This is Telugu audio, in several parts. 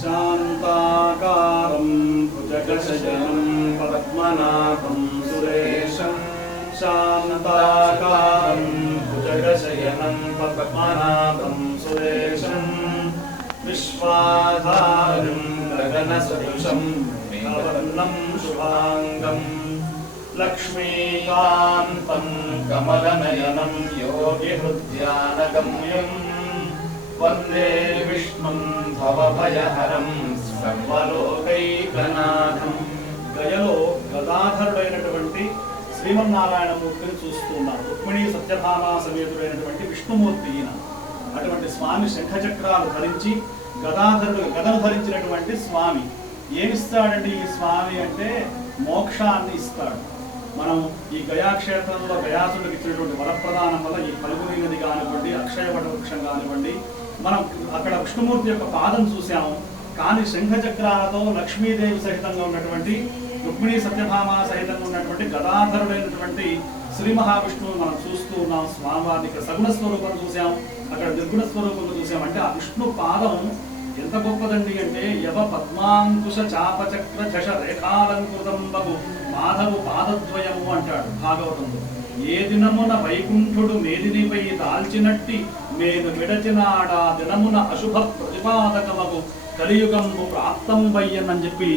శాంతాకారం భుజగశయనం పద్మనాభం సురేశం శాంతాకారం భుజగశయనం పద్మనాభం సురేశం విశ్వాధారం గగనసదృశం మేఘవర్ణం శుభాంగం లక్ష్మీకాంతం కమలనయనం యోగిహృద్యానగమ్యం వందే విష్ణుం భవభయహరం సర్వలోకైకనాథం. గయలో గదాధరుడైనటువంటి శ్రీమన్నారాయణమూర్తిని చూస్తున్నారు. రుక్మిణీ సత్యభామ సమేతుడైనటువంటి విష్ణుమూర్తి ఈయన. అటువంటి స్వామి శంఖచక్రాలు ధరించి గదను ధరించినటువంటి స్వామి. ఏమిస్తాడండి ఈ స్వామి అంటే మోక్షాన్ని ఇస్తాడు. మనం ఈ గయాక్షేత్రంలో గయాసుడికి ఇచ్చినటువంటి వరప్రదానం వల్ల ఈ పలుగురి నది కానివ్వండి, అక్షయవట వృక్షం కానివ్వండి, మనం అక్కడ విష్ణుమూర్తి యొక్క పాదం చూసాము. కానీ శంఖచక్రాలతో లక్ష్మీదేవి సహితంగా ఉన్నటువంటి రుక్మిణీ సత్యభామ సహితంగా ఉన్నటువంటి గదాధరుడైనటువంటి శ్రీ మహావిష్ణువు మనం చూస్తూ ఉన్నాం. స్వామివారిని ఇక్కడ సగుణ స్వరూపం చూసాం, అక్కడ నిర్గుణ స్వరూపం చూసాం. అంటే ఆ విష్ణు పాదం ఎంత గొప్పదండి అంటే యవ పద్మాంకుశ చాపచక్ర జష రేఖాలంకృతం బగు మాధవు పాదద్వయము అంటాడు భాగవతంలో. ఏ దినమున వైకుంఠుడు మేదినిపై దాల్చినట్టి మేను విడచినాడ దినమున అశుభ ప్రతిపాదకమగు కలియుగము ప్రాప్తం వయ్యన్ అని చెప్పి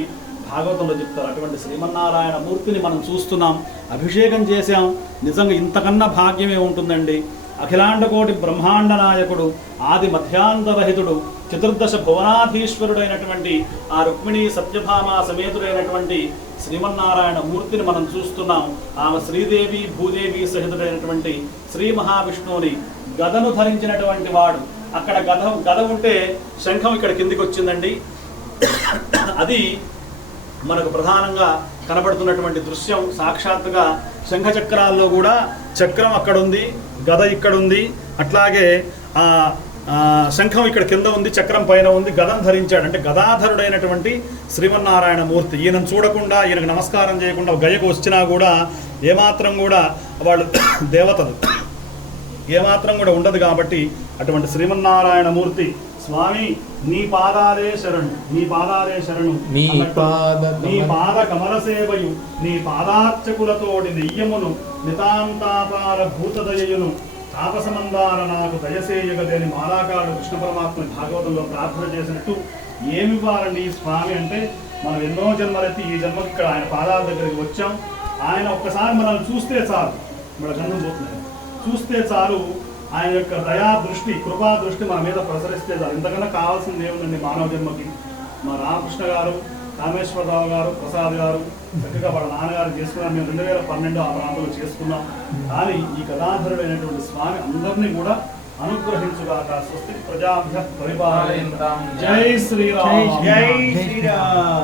భాగవతంలో చెప్తారు. అటువంటి శ్రీమన్నారాయణ మూర్తిని మనం చూస్తున్నాం, అభిషేకం చేశాం. నిజంగా ఇంతకన్నా భాగ్యమే ఉంటుందండి. అఖిలాండకోటి బ్రహ్మాండ నాయకుడు, ఆది మధ్యాంతరహితుడు, చతుర్దశ భువనాధీశ్వరుడైనటువంటి ఆ రుక్మిణీ సత్యభామ సమేతుడైనటువంటి శ్రీమన్నారాయణ మూర్తిని మనం చూస్తున్నాం. ఆమె శ్రీదేవి భూదేవి సహితుడైనటువంటి శ్రీ మహావిష్ణువుని గదను ధరించినటువంటి వాడు. అక్కడ గద ఉంటే శంఖం ఇక్కడ కిందికి వచ్చిందండి. అది మనకు ప్రధానంగా కనబడుతున్నటువంటి దృశ్యం. సాక్షాత్తుగా శంఖచక్రాల్లో కూడా చక్రం అక్కడ ఉంది, గద ఇక్కడ ఉంది, అట్లాగే శంఖం ఇక్కడ కింద ఉంది, చక్రం పైన ఉంది. గదం ధరించాడు అంటే గదాధరుడైనటువంటి శ్రీమన్నారాయణ మూర్తి. ఈయనను చూడకుండా, ఈయనకు నమస్కారం చేయకుండా గయకు వచ్చినా కూడా ఏమాత్రం కూడా వాళ్ళు దేవతలు ఏమాత్రం కూడా ఉండదు. కాబట్టి అటువంటి శ్రీమన్నారాయణ మూర్తి స్వామి నీ పాదాలే శరణు, నీ పాదాలే శరణు, నీ పాద కమల సేవయు, నీ పాదార్చకులతోడి నెయ్యమును నితాంతాపార భూతదయయును తాపసమందార నాకు దయసేయగదేని మాలాకారుడు కృష్ణ పరమాత్మ భాగవతంలో ప్రార్థన చేసినట్టు ఏమివ్వాలండి ఈ స్వామి అంటే, మనం ఎన్నో జన్మలెత్తి ఈ జన్మకి ఇక్కడ ఆయన పాదాల దగ్గరికి వచ్చాం. ఆయన ఒక్కసారి మనల్ని చూస్తే చాలు, మన గంధం పోతుంది, చూస్తే చాలు ఆయన యొక్క దయా దృష్టి, కృపా దృష్టి మన మీద ప్రసరిస్తే చాలు. ఇంతకన్నా కావాల్సింది ఏముందండి మానవ జన్మకి. మా రామకృష్ణ గారు, కామేశ్వరరావు గారు, ప్రసాద్ గారు చక్కగా వాళ్ళ నాన్నగారు చేసుకున్నాం. మేము 2012 ఆ ప్రాంతంలో చేసుకున్నాం. కానీ ఈ గదాధరుడైనటువంటి స్వామి అందరినీ కూడా అనుగ్రహించుగాక. స్వస్తి ప్రజాభ్యః పరిపాలయంతాం. జై శ్రీరామ్, జై శ్రీరామ్.